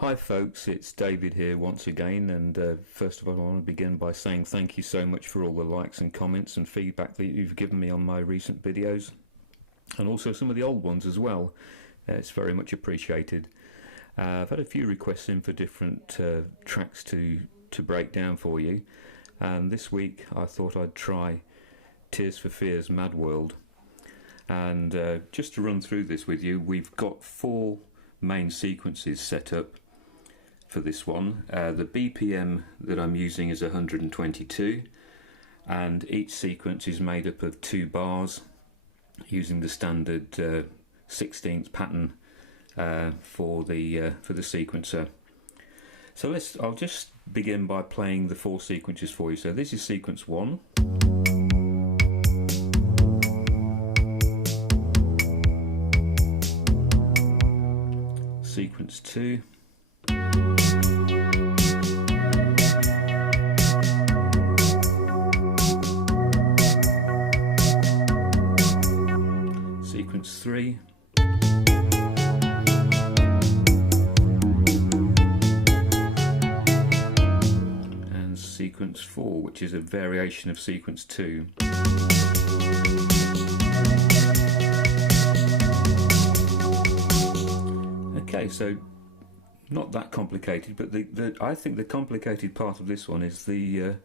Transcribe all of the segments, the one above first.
Hi folks, it's David here once again, and first of all I want to begin by saying thank you so much for all the likes and comments and feedback that you've given me on my recent videos, and also some of the old ones as well. It's very much appreciated. I've had a few requests in for different tracks to break down for you, and this week I thought I'd try Tears for Fears Mad World. And just to run through this with you, we've got 4 main sequences set up for this one. The BPM that I'm using is 122, and each sequence is made up of 2 bars using the standard 16th pattern for the sequencer. So I'll just begin by playing the 4 sequences for you. So this is sequence 1. Sequence 2. Sequence 3. And sequence 4, which is a variation of sequence 2. Okay, so not that complicated, but I think the complicated part of this one is the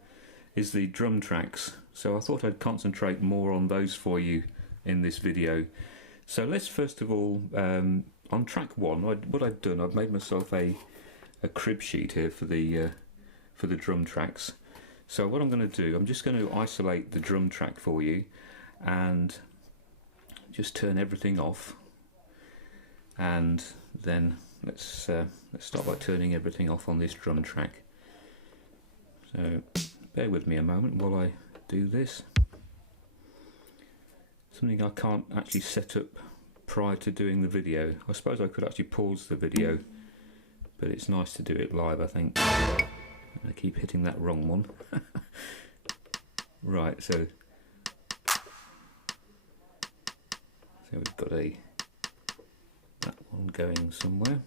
drum tracks. So I thought I'd concentrate more on those for you in this video. So let's first of all, on track 1, what I've done, I've made myself a crib sheet here for the drum tracks. So what I'm going to do, I'm just going to isolate the drum track for you and just turn everything off. And then let's start by turning everything off on this drum track. So bear with me a moment while I do this. Something I can't actually set up prior to doing the video. I suppose I could actually pause the video, but it's nice to do it live, I think. I keep hitting that wrong one. Right, so we've got that one going somewhere.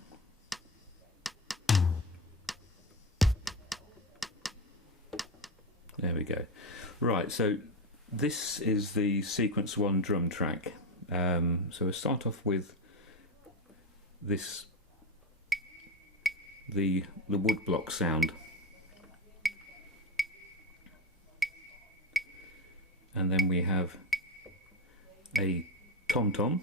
There we go. Right, so this is the sequence 1 drum track. So we'll start off with this, the woodblock sound, and then we have a tom-tom,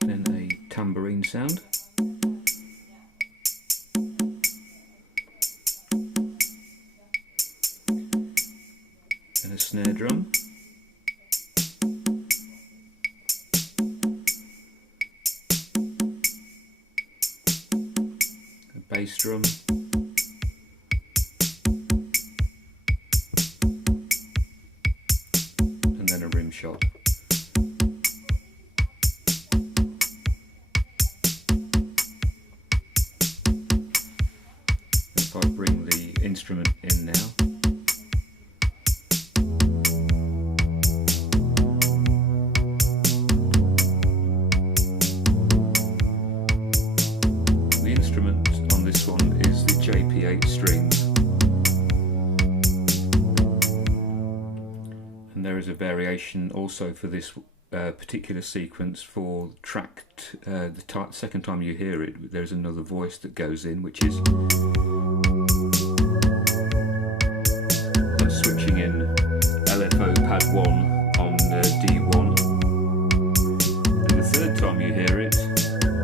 then a tambourine sound, and a snare drum, a bass drum, and then a rim shot. If I bring the instrument in now, the instrument on this one is the JP8 strings, and there is a variation also for this particular sequence for track the second time you hear it, there's another voice that goes in, which is switching in LFO pad 1 on D1. And the third time you hear it,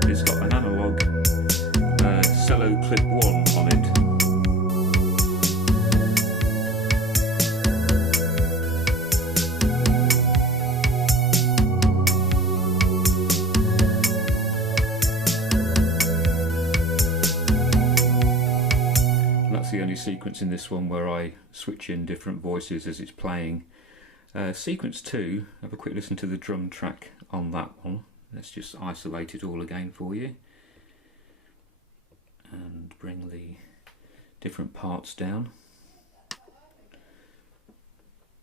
it's got an analog cello clip 1 on it. The only sequence in this one where I switch in different voices as it's playing. Sequence 2, have a quick listen to the drum track on that one. Let's just isolate it all again for you and bring the different parts down.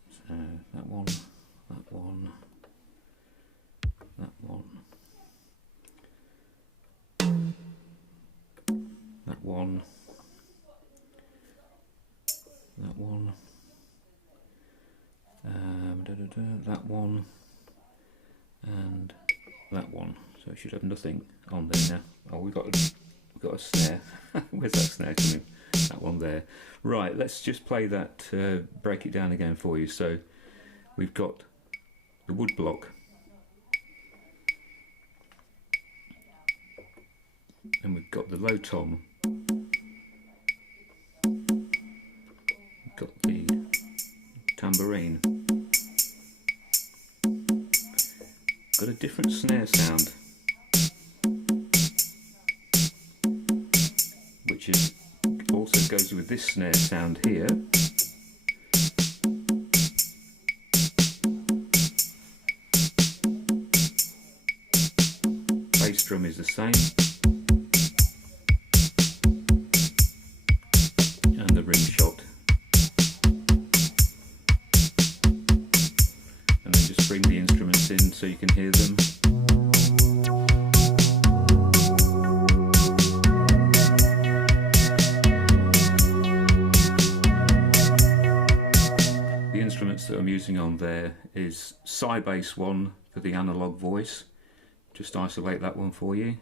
So that one, that one, and that one. So we should have nothing on there now. Oh, we've got a snare. Where's that snare coming? That one there. Right, let's just play that, break it down again for you. So we've got the wood block, and we've got the low tom, we've got the tambourine, got a different snare sound, which is also goes with this snare sound here. Bass drum is the same, and the ring shot. And then just bring the instruments in so you can hear them. The instruments that I'm using on there is Bass 1 for the analog voice. Just isolate that one for you.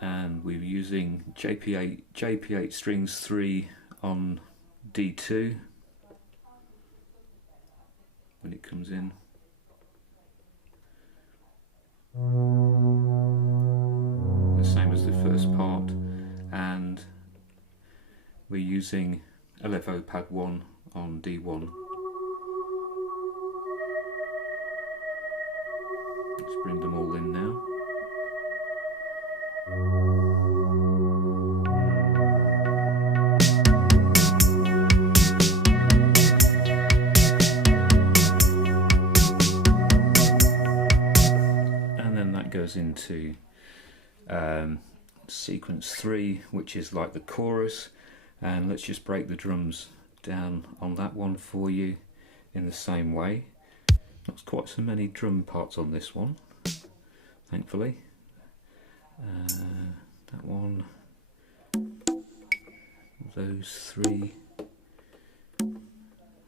And we're using JP8 strings 3 on D2 when it comes in. The same as the first part, and we're using LFO pad 1 on D1. Let's bring them all in now. And then that goes into sequence 3, which is like the chorus. And let's just break the drums down on that one for you in the same way. Not quite so many drum parts on this one, thankfully. That one, those 3.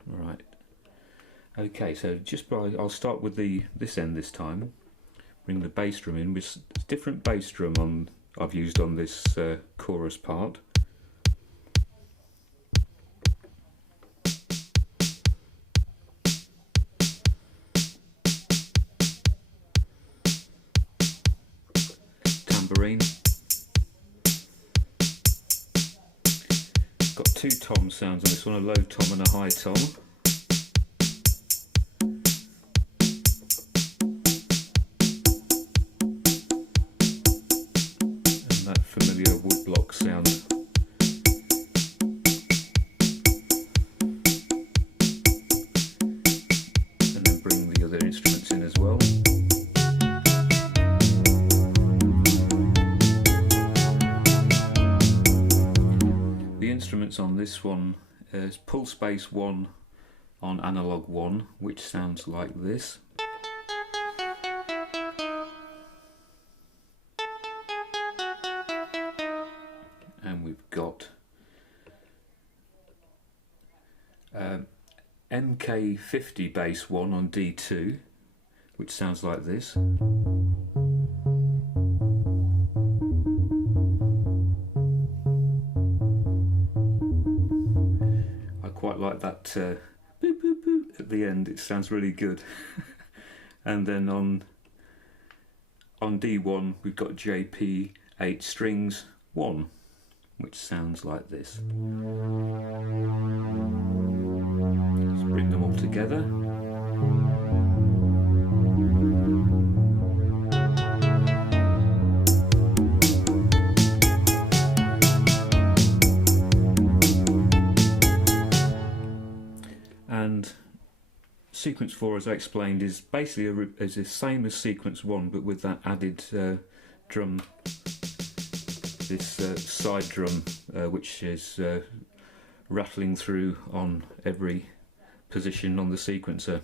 Right. Okay, so I'll start with this end this time. Bring the bass drum in with different bass drum I've used on this chorus part. Tambourine. Got 2 tom sounds on this one, a low tom and a high tom. And that familiar woodblock sound. And then bring the other instruments in as well. Instruments on this one is pulse bass 1 on analog 1, which sounds like this. And we've got MK50 bass 1 on D2, which sounds like this. Quite like that boop boop boop at the end. It sounds really good. And then on D1 we've got JP8 strings 1, which sounds like this. Let's bring them all together. And sequence 4, as I explained, is basically is the same as sequence 1, but with that added drum, this side drum, which is rattling through on every position on the sequencer.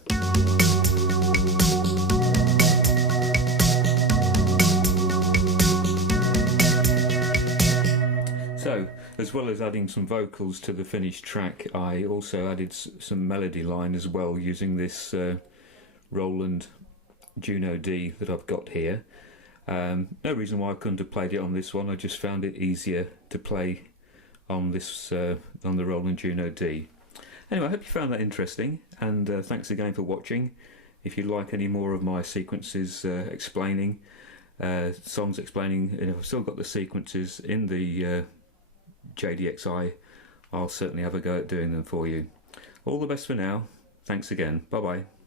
So So, as well as adding some vocals to the finished track, I also added some melody line as well using this Roland Juno D that I've got here. No reason why I couldn't have played it on this one, I just found it easier to play on this on the Roland Juno D. Anyway, I hope you found that interesting, and thanks again for watching. If you'd like any more of my sequences explaining, songs explaining, and if I've still got the sequences in the JDXI, I'll certainly have a go at doing them for you. All the best for now. Thanks again. Bye bye.